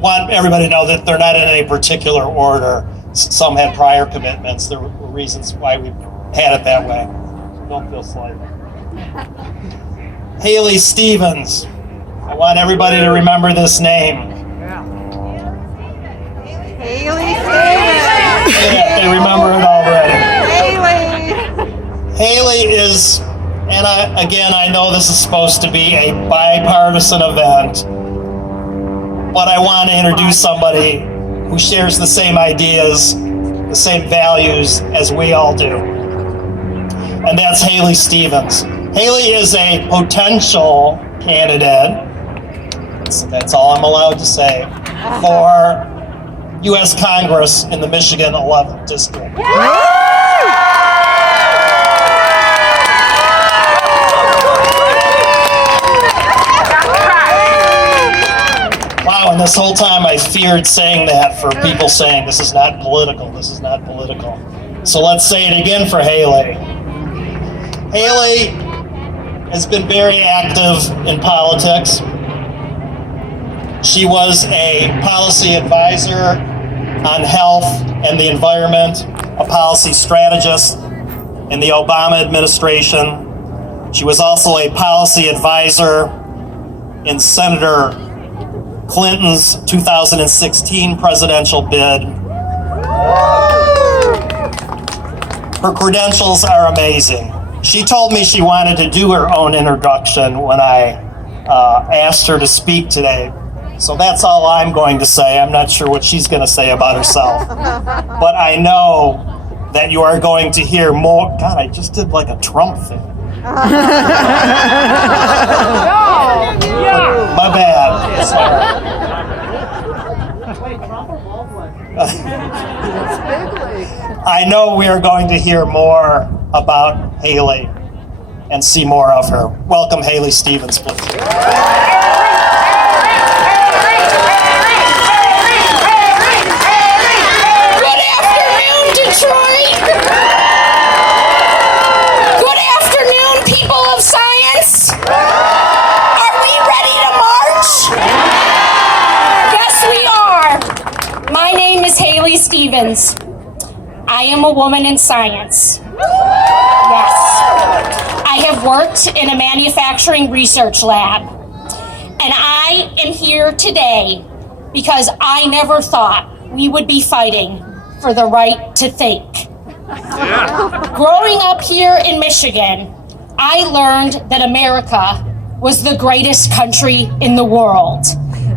want everybody to know that they're not in any particular order. Some had prior commitments. There were reasons why we had it that way. Don't feel slighted. Haley Stevens. I want everybody to remember this name. Haley Stevens. Yeah, they remember it already. Haley. Haley is, and I know this is supposed to be a bipartisan event, but I want to introduce somebody who shares the same ideas, the same values as we all do. And that's Haley Stevens. Haley is a potential candidate, so that's all I'm allowed to say, for U.S. Congress in the Michigan 11th District. Wow, and this whole time I feared saying that for people saying this is not political, this is not political. So let's say it again for Haley. Haley has been very active in politics. She was a policy advisor on health and the environment, a policy strategist in the Obama administration. She was also a policy advisor in Senator Clinton's 2016 presidential bid. Her credentials are amazing. She told me she wanted to do her own introduction when I asked her to speak today. So that's all I'm going to say. I'm not sure what she's going to say about herself. But I know that you are going to hear more. God, I just did like a Trump thing. My bad. Sorry. I know we are going to hear more about Haley and see more of her. Welcome, Haley Stevens, please. Stevens. I am a woman in science. Yes. I have worked in a manufacturing research lab. And I am here today because I never thought we would be fighting for the right to think. Growing up here in Michigan, I learned that America was the greatest country in the world,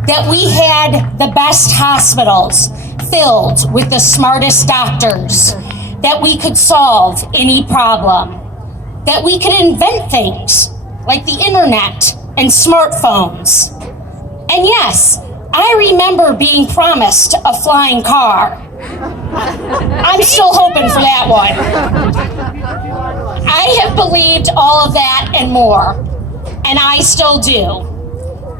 that we had the best hospitals filled with the smartest doctors, that we could solve any problem, that we could invent things like the internet and smartphones. And yes, I remember being promised a flying car. I'm still hoping for that one. I have believed all of that and more, and I still do.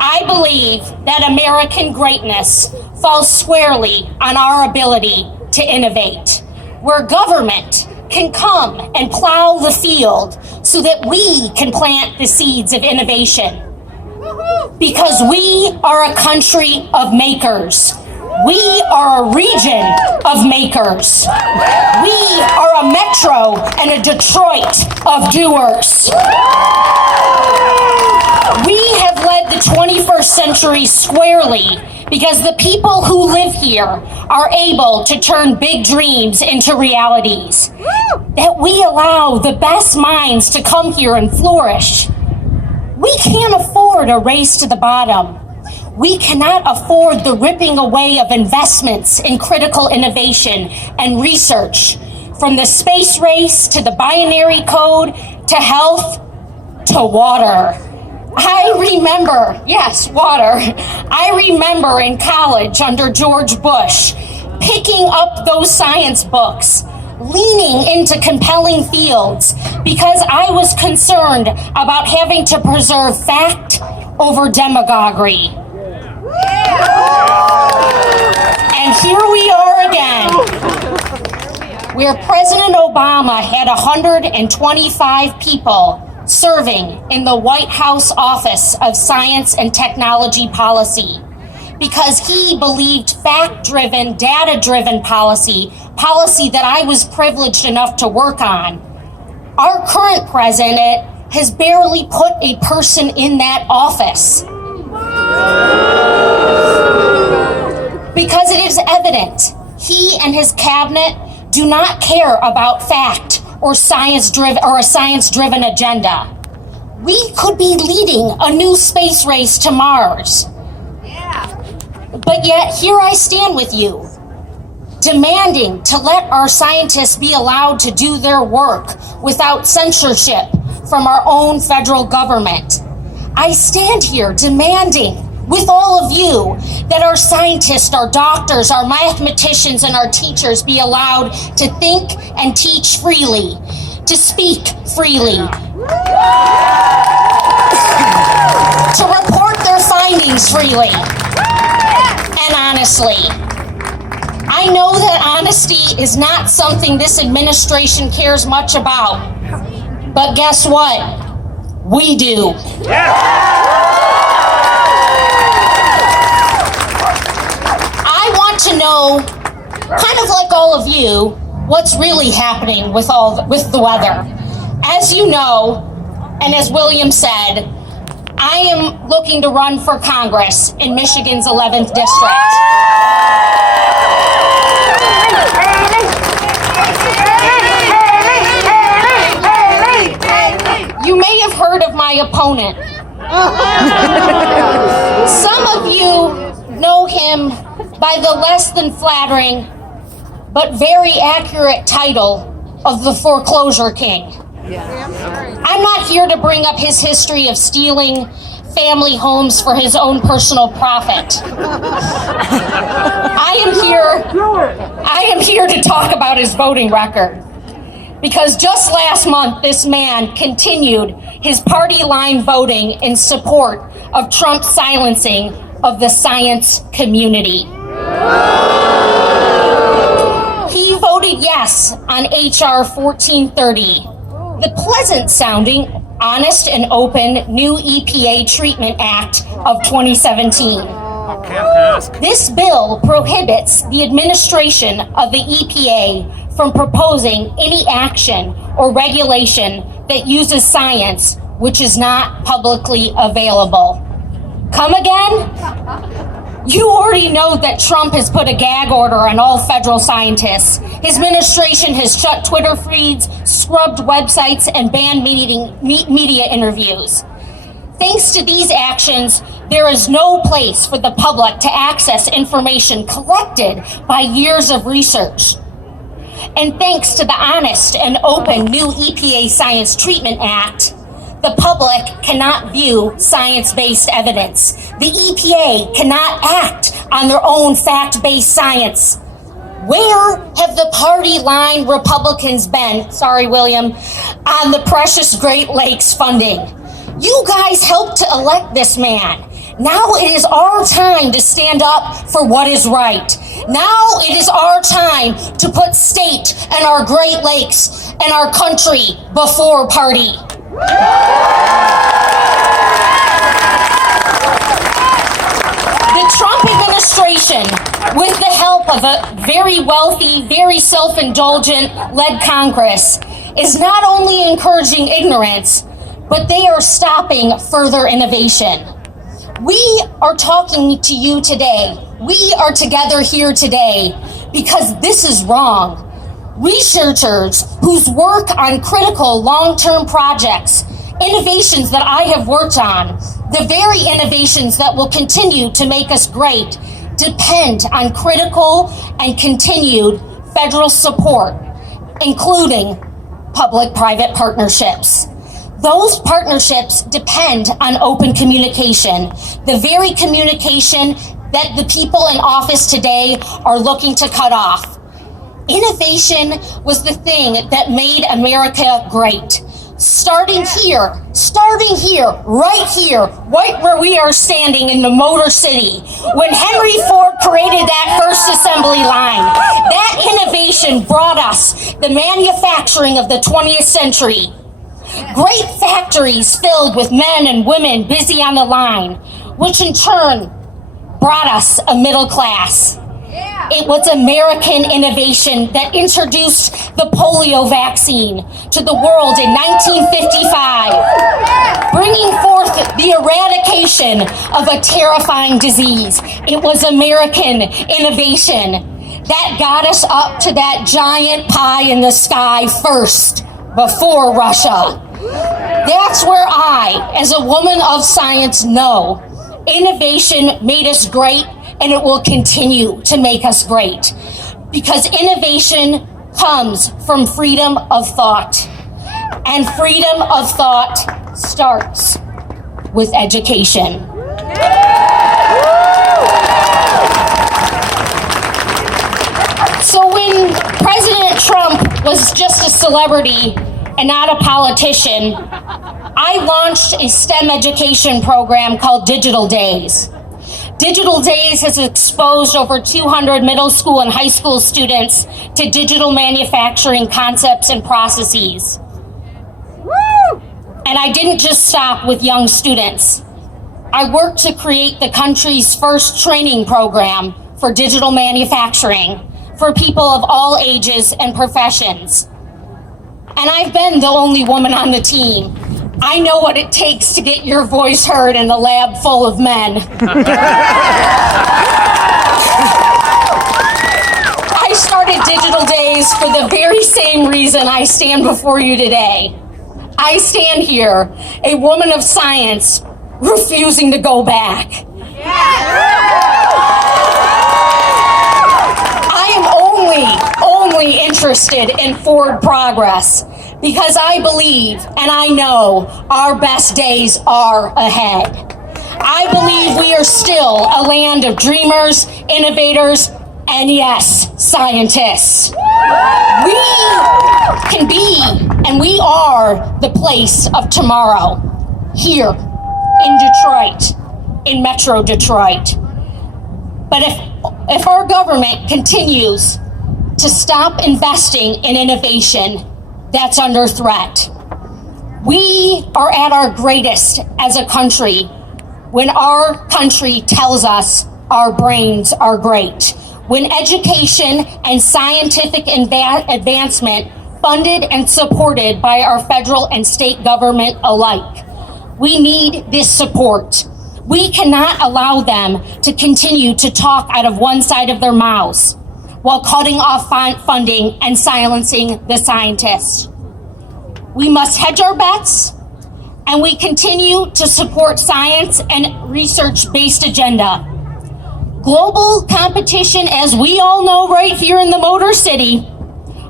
I believe that American greatness falls squarely on our ability to innovate, where government can come and plow the field so that we can plant the seeds of innovation. Because we are a country of makers. We are a region of makers. We are a metro and a Detroit of doers. We have led the 21st century squarely because the people who live here are able to turn big dreams into realities. That we allow the best minds to come here and flourish. We can't afford a race to the bottom. We cannot afford the ripping away of investments in critical innovation and research, from the space race to the binary code to health to water. I remember, yes, water. I remember in college under George Bush, picking up those science books, leaning into compelling fields because I was concerned about having to preserve fact over demagoguery. And here we are again, where President Obama had 125 people serving in the White House Office of Science and Technology Policy because he believed fact-driven, data-driven policy that I was privileged enough to work on. Our current president has barely put a person in that office. Because it is evident he and his cabinet do not care about fact or a science-driven agenda. We could be leading a new space race to Mars. But yet, here I stand with you, demanding to let our scientists be allowed to do their work without censorship from our own federal government. I stand here demanding with all of you that our scientists, our doctors, our mathematicians, and our teachers be allowed to think and teach freely, to speak freely, to report their findings freely. And honestly, I know that honesty is not something this administration cares much about. But guess what? We do. I want to know, kind of like all of you, what's really happening with the weather. As you know, and as William said, I am looking to run for Congress in Michigan's 11th district. You may have heard of my opponent. Some of you know him by the less than flattering but very accurate title of the Foreclosure King. I'm not here to bring up his history of stealing family homes for his own personal profit. I am here to talk about his voting record. Because just last month, this man continued his party line voting in support of Trump's silencing of the science community. He voted yes on H.R. 1430, the pleasant-sounding, honest and open new EPA Treatment Act of 2017. This bill prohibits the administration of the EPA from proposing any action or regulation that uses science which is not publicly available. Come again? You already know that Trump has put a gag order on all federal scientists. His administration has shut Twitter feeds, scrubbed websites, and banned media interviews. Thanks to these actions, there is no place for the public to access information collected by years of research. And thanks to the honest and open new EPA Science Treatment Act, the public cannot view science-based evidence. The EPA cannot act on their own fact-based science. Where have the party line Republicans been, sorry, William, on the precious Great Lakes funding? You guys helped to elect this man. Now it is our time to stand up for what is right. Now it is our time to put state and our Great Lakes and our country before party. The Trump administration, with the help of a very wealthy, very self-indulgent led Congress, is not only encouraging ignorance, but they are stopping further innovation. We are talking to you today. We are together here today because this is wrong. Researchers whose work on critical long-term projects, innovations that I have worked on, the very innovations that will continue to make us great, depend on critical and continued federal support, including public-private partnerships. Those partnerships depend on open communication, the very communication that the people in office today are looking to cut off. Innovation was the thing that made America great. Starting here, right where we are standing in the Motor City, when Henry Ford created that first assembly line. That innovation brought us the manufacturing of the 20th century. Great factories filled with men and women busy on the line, which in turn brought us a middle class. It was American innovation that introduced the polio vaccine to the world in 1955, bringing forth the eradication of a terrifying disease. It was American innovation that got us up to that giant pie in the sky first, before Russia. That's where I, as a woman of science, know innovation made us great, and it will continue to make us great. Because innovation comes from freedom of thought. And freedom of thought starts with education. So when President Trump was just a celebrity and not a politician, I launched a STEM education program called Digital Days. Digital Days has exposed over 200 middle school and high school students to digital manufacturing concepts and processes. And I didn't just stop with young students. I worked to create the country's first training program for digital manufacturing for people of all ages and professions. And I've been the only woman on the team. I know what it takes to get your voice heard in a lab full of men. I started Digital Days for the very same reason I stand before you today. I stand here, a woman of science, refusing to go back. I am only interested in forward progress because I believe and I know our best days are ahead. I believe we are still a land of dreamers, innovators, and yes, scientists. We can be and we are the place of tomorrow here in Detroit, in Metro Detroit. But if our government continues to stop investing in innovation, that's under threat. We are at our greatest as a country when our country tells us our brains are great. When education and scientific advancement funded and supported by our federal and state government alike. We need this support. We cannot allow them to continue to talk out of one side of their mouths while cutting off funding and silencing the scientists. We must hedge our bets, and we continue to support science and research-based agenda. Global competition, as we all know right here in the Motor City,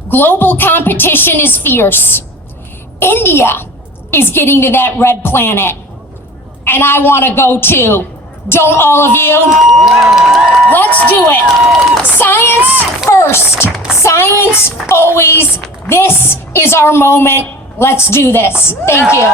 global competition is fierce. India is getting to that red planet, and I want to go too. Don't all of you? Let's do it. Science first. Science always. This is our moment. Let's do this. Thank you.